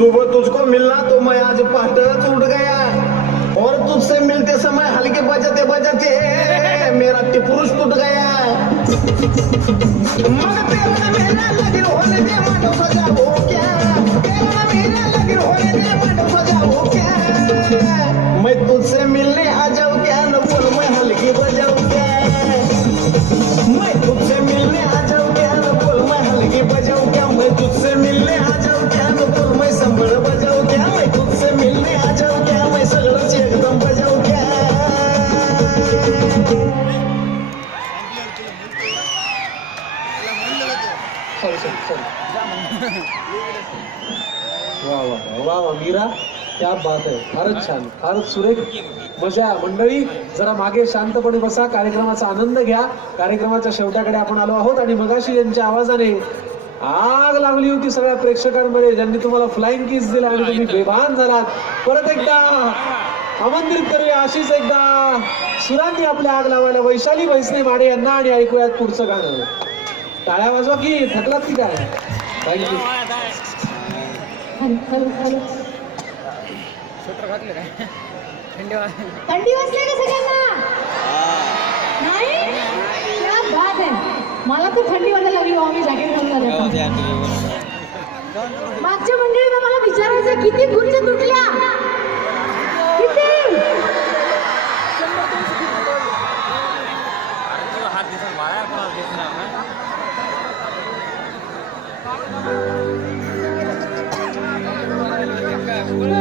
सुबह तुझको मिलना तो मैं आज पहाटच उठ गया। और तुझसे मिलते समय हल्के बजाते बजाते मेरा टिपुरुष टूट गया। मग तेरा मेरा लगिन सॉरी सॉरी सॉरी वा वा वा वा मीरा क्या बात आहे फारच छान फारच सुरेख. मजा मंडळी जरा मागे शांतपणे बसा कार्यक्रमाचा आनंद घ्या. कार्यक्रमाच्या शेवट्याकडे आपण आलो आहोत आणि मगाशी यांच्या आवाजाने आग लागली होती सगळ्या प्रेक्षकांमध्ये ज्यांनी तुम्हाला फ्लाइंग किस दिला आणि तुम्ही बेभान झालात. परत एकदा. आमंत्रित करूया अशीच एकदा. सुरांनी आपल्या आग लावायला वैशाली भैसने माडे यांना आणि ऐकूयात पुढचं गाणं. टाळ्या वाजवा की थकलात की काय? थँक्यू थंडी का सगळ्यांना? मला तर थंडी वाजायला लागली मी जॅकेट घालून जाते मागच्या मंडळीनं मला विचारायचं किती गुंज तुटल्या तर